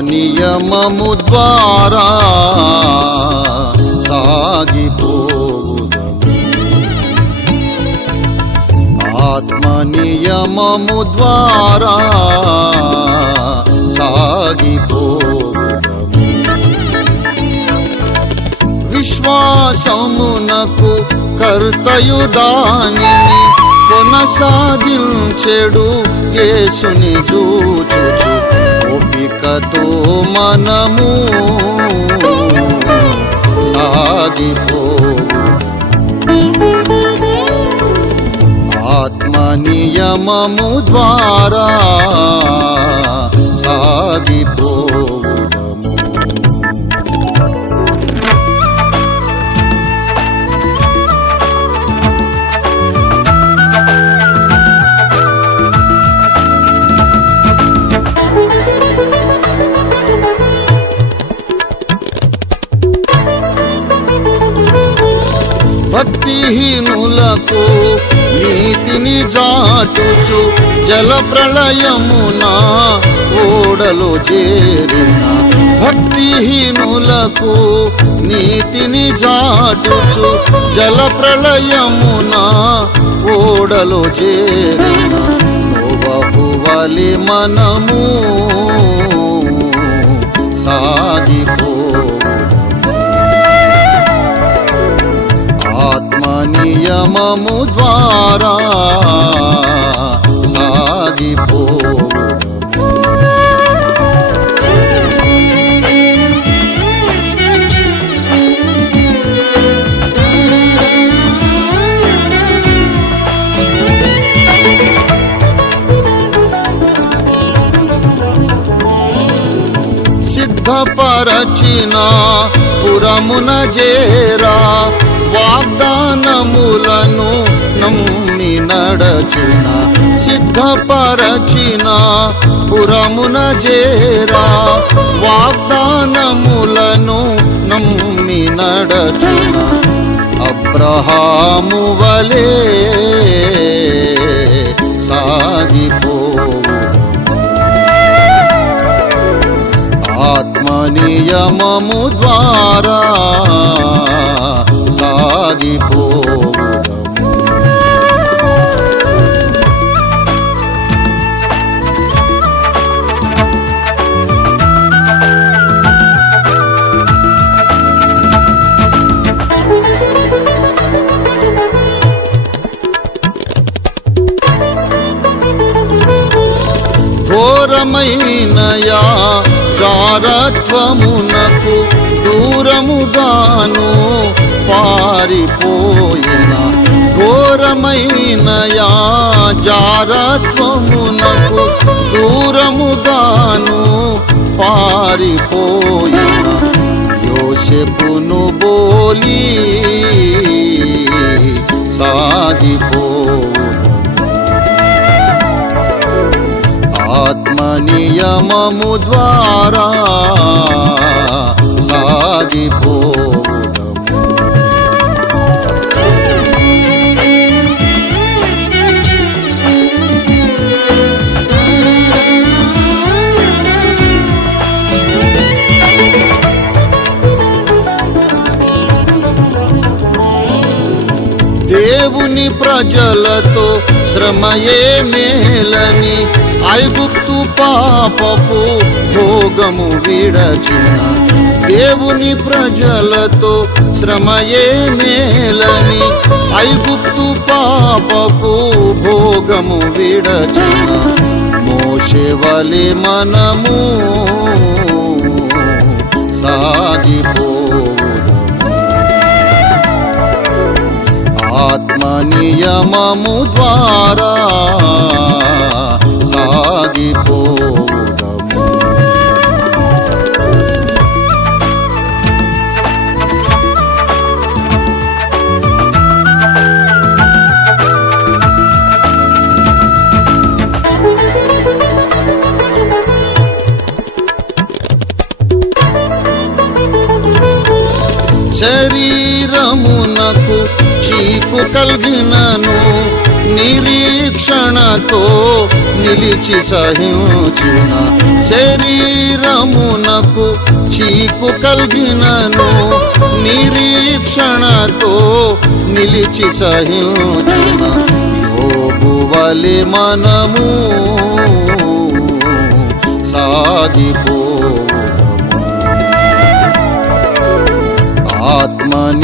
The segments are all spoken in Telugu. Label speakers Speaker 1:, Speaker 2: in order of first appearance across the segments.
Speaker 1: నియమము ద్వారా సాగిపోవుదము. ఆత్మ నియమము ద్వారా సాగిపోవుదము. విశ్వాసమునకు కర్తయుదాని కొనసాగించెడు యేసుని చూచుచు. ఓపికతో మనము సాగిపోవు. ఆత్మ నియమము ద్వారా సాగిపోవుదము తిని జాటుచు జల ప్రళయమున ఓడలు చేరిన భక్తిహీనులకు నీతిని జాటుచు జల ప్రళయమున ఓడలు చేరిన. నోవహువలి మనము నామము ద్వారా సిద్ధపరచిన పురమున జేరా వాగ్దానములను నమ్మి నడచిన సిద్ధపరచిన పురమున జేరా వాగ్దానములను నమ్మి నడచిన అబ్రహాము వలే సాగిపోవుదము సంయమము ద్వారా సాగిపోవుదము. ఘోరమైనయా జారత్వమునకు దూరముగాను పారిపోయిన ఘోరమైన జారత్వమునకు దూరముగాను పారిపోయిన యోసెపును బోలి సాగిపో ఆత్మనియమము ద్వారా సాగిపోవుట. దేవుని ప్రజలతో శ్రమయే మేలని. ఐగుప్తు పాపపు భోగము విడచిన దేవుని ప్రజలతో శ్రమయే మేలని. ఐగుప్తు పాపపు భోగము విడచిన మోషేవలి మనము సాగిపో నియమము ద్వారా సాగిపోదము శరీరమునకు చీకు కలిగినను నిరీక్షణతో నిలిచి సహించిన శరీరమునకు చీకు కలిగినను నిరీక్షణతో నిలిచి సహించిన యోగు మనము సాగిపో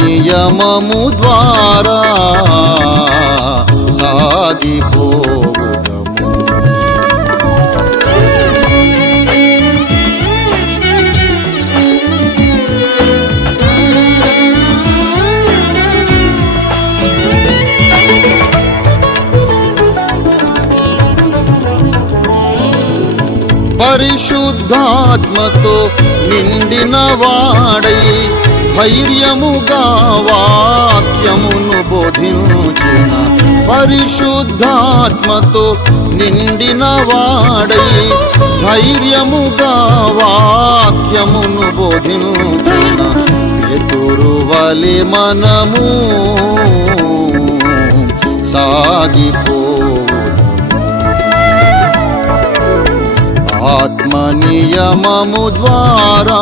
Speaker 1: నియమము ద్వారా సాగిపోదము పరిశుద్ధాత్మతో నిండిన వాడై ధైర్యముగా వాక్యమును బోధించిన పరిశుద్ధాత్మతో నిండిన వాడై ధైర్యముగా వాక్యమును బోధించిన ఎదురు వలి మనము సాగిపోదము ఆత్మనియమము ద్వారా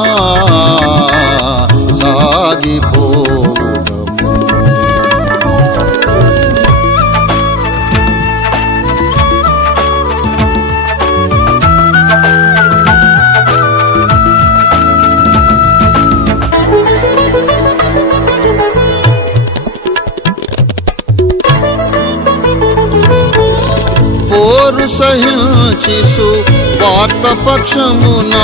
Speaker 1: సాగిపోదము ఎవరు సహించిసు వార్త పక్షమున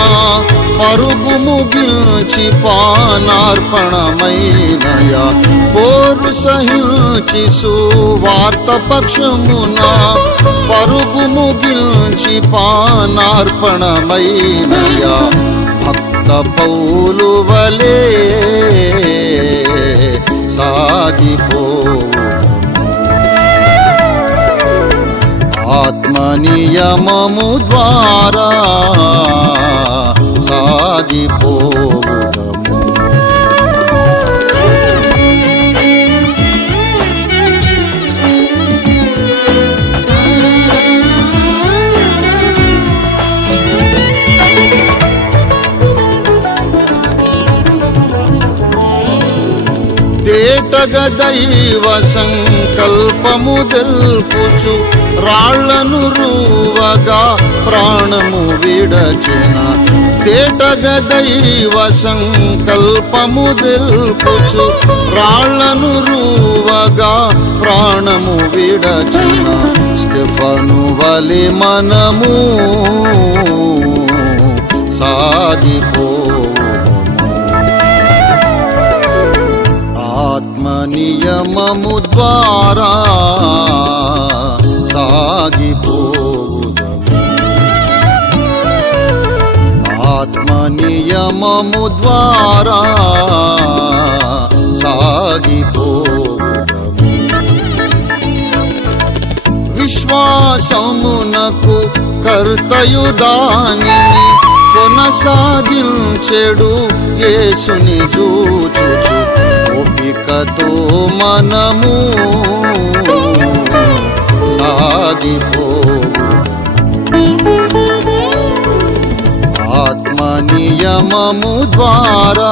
Speaker 1: పరుగు ముగిల్చి పానార్పణమైనయా. పోరు సహించిసు వార్త పక్షమున పరుగు ముగిల్చి పానార్పణమైనయా. భక్త పౌలు వలే సాగిపో ఆత్మనియమము ద్వారా సాగిపోవుదము తేటగ దైవ సంకల్పము తెల్పుచు రాళ్ళను రూవగా ప్రాణము విడచిన తేటగ దైవ సంకల్పము దిల్పుచు రాళ్ళను రూవగా ప్రాణము విడచిన స్టెఫను వలి మనము సాగిపో ఆత్మ నియమము ద్వారా సాగిపోదము ఆత్మనియమము ద్వారా సాగిపోదము విశ్వాసమునకు కర్తయుదాని కొనసాగించెడు యేసుని చూచుచు. ఓపికతో మనము సాగిపోవుదము ఆత్మనియమము ద్వారా